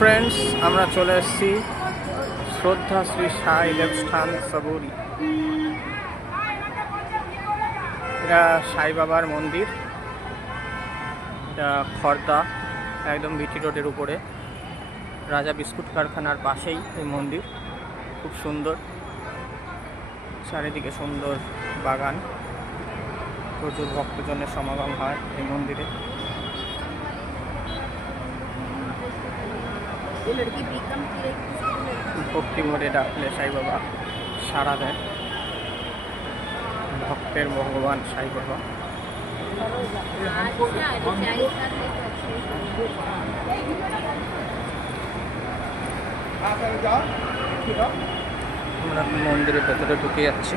Friends, আমরা চলে এসেছি শ্রদ্ধা শ্রী সাই দেবস্থান সাবুরি। এটা সাই বাবার মন্দির। এটা খর্দা, একদম বিটি রোডের উপরে, রাজা বিস্কুট কারখানার পাশেই এই মন্দির। খুব সুন্দর, চারিদিকে সুন্দর বাগান, প্রচুর ভক্তজনের সমাগম হয় এই মন্দিরে। ভক্তি মোড়ে ডাকলে সাই বাবা সাড়া দেয়। ভক্তের ভগবান সাই বাবা। আমরা মন্দিরের ভেতরে ঢুকে যাচ্ছি।